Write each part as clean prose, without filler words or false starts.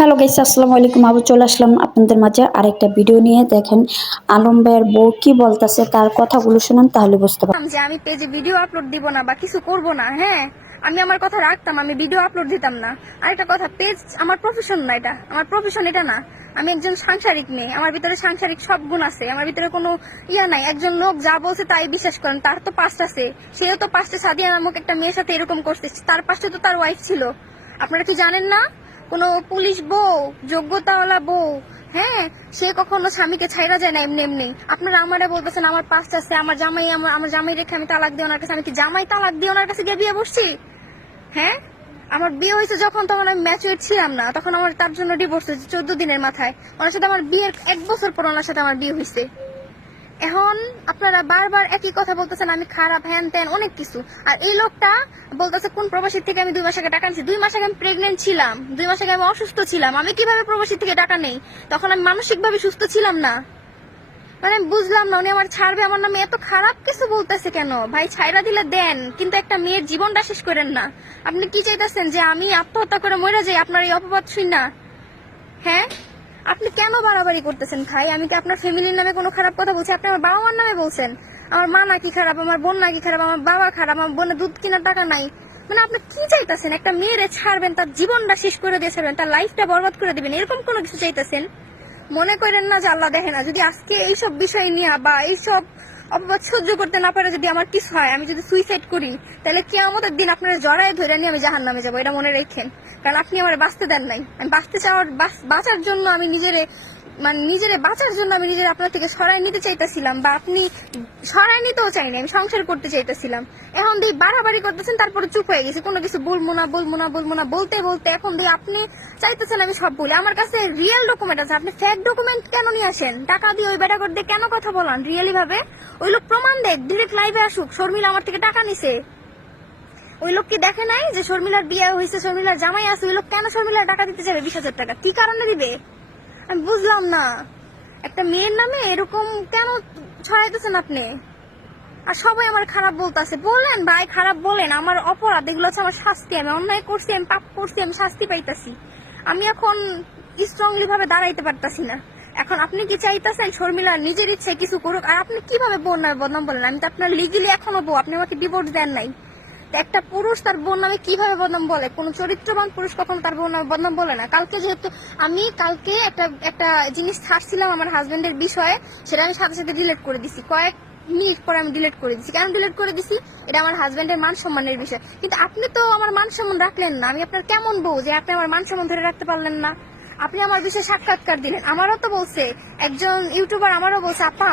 Hello guys, আসসালামু আলাইকুম। আবার চলে আসলাম আপনাদের মাঝে আরেকটা ভিডিও নিয়ে। দেখেন আলম ভাইয়ের বউ কি বলতেছে, তার কথাগুলো শুনুন, তাহলে বুঝতে পারবেন। যে আমি পেজে ভিডিও আপলোড দিব না বা কিছু করব না। হ্যাঁ, আমি আমার কথা রাখতাম, আমি ভিডিও আপলোড দিতাম না। আরেকটা কথা, পেজ আমার প্রফেশন না, এটা আমার প্রফেশন এটা না। আমি একজন সাংসারিক মেয়ে, আমার ভিতরে সাংসারিক সব গুণ আছে, আমার ভিতরে কোনো ইয়া নাই। একজন লোক যা বলছে তাই বিশ্বাস করেন, তার তো পাস্ট আছে, সেও তো পাস্টে সাদিয়া নামক একটা মেয়ের সাথে এরকম করছে, তার পাস্টে তো তার ওয়াইফ ছিল। আপনারা কি জানেন না? কোনো পুলিশ বউ, যোগ্যতাওয়ালা বউ, হ্যাঁ, সে কখনো স্বামীকে ছাইরা যায় না এমনি এমনি। আপনারা আমারে বলতেছেন আমার পাস্ট আছে, আমার জামাই রেখে আমি তালাক দিয়ে ওনার কাছে, আমি কি জামাই তালাক দিয়ে ওনার কাছে গিয়ে বিয়ে বসছি? হ্যাঁ, আমার বিয়ে হয়েছে যখন, তখন আমি ম্যাচুয়ার ছিলাম না, তখন আমার তার জন্য ডিভোর্স হয়েছে 14 দিনের মাথায়। ওনার সাথে আমার বিয়ের 1 বছর পর ওনার সাথে আমার বিয়ে হয়েছে। এখন আপনারা বারবার একই কথা বলতেছেন, আমি খারাপ, হ্যান ত্যান অনেক কিছু। আর এই লোকটা বলতেছে কোন প্রবাসী থেকে আমি 2 মাস আগে টাকা নিচ্ছি। 2 মাস আগে আমি প্রেগনেন্ট ছিলাম, 2 মাস আগে আমি অসুস্থ ছিলাম। আমি কিভাবে প্রবাসী থেকে টাকা নেই? তখন আমি মানসিকভাবে সুস্থ ছিলাম না। মানে বুঝলাম না, উনি আমার ছাড়বে, আমার নামে এত খারাপ কিছু বলতেছে কেন? ভাই ছাইরা দিলে দেন, কিন্তু একটা মেয়ের জীবনটা শেষ করেন না। আপনি কি চাইতেছেন যে আমি আত্মহত্যা করে মরে যাই আপনার এই অপবাদ শুন না? হ্যাঁ, আপনি কেন বাড়াবাড়ি করতেছেন ভাই? আমি কি আপনার ফ্যামিলির নামে কোনো খারাপ কথা বলছি? আপনি আমার বাবা মার নামে বলছেন আমার মা নাকি খারাপ, আমার বোন নাকি খারাপ, আমার বাবা খারাপ, আমার বোনের দুধ কেনার টাকা নাই। মানে আপনি কি চাইতেছেন? একটা মেয়েরে ছাড়বেন, তার জীবনটা শেষ করে দিয়ে ছাড়বেন, তার লাইফটা বরবাদ করে দিবেন, এরকম কোনো কিছু চাইতেছেন? মনে করেন না যে আল্লাহ দেখে না। যদি আজকে এইসব বিষয় নিয়ে বা এইসব অপবাদ সহ্য করতে না পারে যদি আমার কিছু হয়, আমি যদি সুইসাইড করি, তাহলে কিয়ামতের দিন আপনার জড়ায় ধরে নিয়ে আমি জাহান্নামে যাবো, এটা মনে রেখেন। কারণ আপনি আমার বাঁচতে দেন নাই। আমি বাঁচতে চাওয়ার, বাঁচার জন্য আমি নিজেরে বাঁচার জন্য আমি নিজের আপনার থেকে সরাই নিতে চাইতেছিলাম, বা আপনি সরাই নিতেও চাইনি, আমি সংসার করতে চাইতেছিলাম। এখন দিয়ে বাড়াবাড়ি করতেছেন, তারপরে চুপ হয়ে গেছে, কোনো কিছু বলবো না বলবো না বলবো না বলতে বলতে এখন দিয়ে আপনি চাইতেছেন আমি সব বলি। আমার কাছে রিয়েল ডকুমেন্ট আছে, আপনি ফেক ডকুমেন্ট কেন নিয়ে আসেন? টাকা দিয়ে ওই বেটা করে দিয়ে কেন কথা বলান রিয়েলি ভাবে? ওই লোক প্রমাণ দেখ, ডিরেক্ট লাইভে আসুক, শর্মিলা আমার থেকে টাকা নিছে। ওই লোক কি দেখে নাই যে শর্মিলার বিয়ে হয়েছে, শর্মিলার জামাই আছে? ওই লোক কেন শর্মিলার টাকা দিতে যাবে 20,000 টাকা? কি কারণে দিবে? আমি বুঝলাম না, একটা মেয়ের নামে এরকম কেন ছড়াইতেছেন আপনি? আর সবাই আমার খারাপ বলতেছে। বললেন ভাই, খারাপ বলেন, আমার অপরাধ এগুলো হচ্ছে, আমার শাস্তি। আমি অন্যায় করছি, আমি পাপ করছি, আমি শাস্তি পাইতাছি। আমি এখন স্ট্রংলি ভাবে দাঁড়াইতে পারতাছি না। এখন আপনি কি চাইতেছেন শর্মিলা নিজের ইচ্ছে কিছু করুক? আর আপনি কিভাবে বোন আর বদনাম বলেন? আমি তো আপনার লিগেলি এখনো বউ, আপনি আমাকে ডিভোর্স দেন নাই। একটা পুরুষ তার বোন নামে কিভাবে বদনাম বলে? কোন চরিত্রবান পুরুষ কখনো তার বোন নামে বদনাম বলে না। কালকে যেহেতু আমি কালকে একটা জিনিস ছাড়ছিলাম আমার হাজবেন্ডের বিষয়ে, সেটা আমি সাথে সাথে ডিলিট করে দিছি। কয়েক মিনিট পরে আমি ডিলিট করে দিছি। কেন ডিলিট করে দিছি? এটা আমার হাজবেন্ডের মান সম্মানের বিষয়। কিন্তু আপনি তো আমার মান সম্মান রাখলেন না। আমি আপনার কেমন বউ যে আপনি আমার মান সম্মান ধরে রাখতে পারলেন না? আপনি আমার বিষয়ে সাক্ষাৎকার দিলেন, আমারও তো বলছে একজন ইউটিউবার, আমারও বলছে আপা,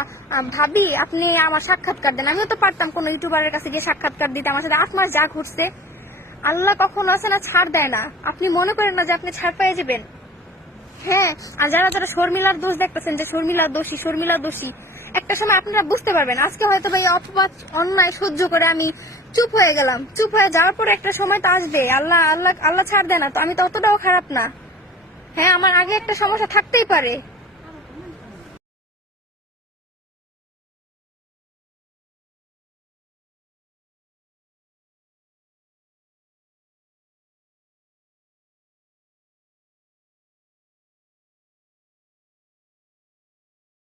ভাবি আপনি আমার সাক্ষাৎকার দেন। আমিও তো পারতাম কোনো ইউটিউবারের কাছে গিয়ে সাক্ষাৎকার দিতে। আমার সাথে 8 মাস যা ঘুরছে, আল্লাহ কখনো আছে না ছাড় দেয় না। আপনি মনে করেন না যে আপনি ছাড় পেয়ে যাবেন? হ্যাঁ, আর যারা যারা শর্মিলার দোষ দেখতেছেন যে শর্মিলা দোষী, শর্মিলা দোষী, একটা সময় আপনারা বুঝতে পারবেন। আজকে হয়তো ভাই অপবাদ অন্যায় সহ্য করে আমি চুপ হয়ে গেলাম, চুপ হয়ে যাওয়ার পর একটা সময় তো আসবে, আল্লাহ ছাড় দেয় না তো, আমি তো অতটাও খারাপ না। হ্যাঁ, আমার আগে একটা সমস্যা থাকতেই পারে,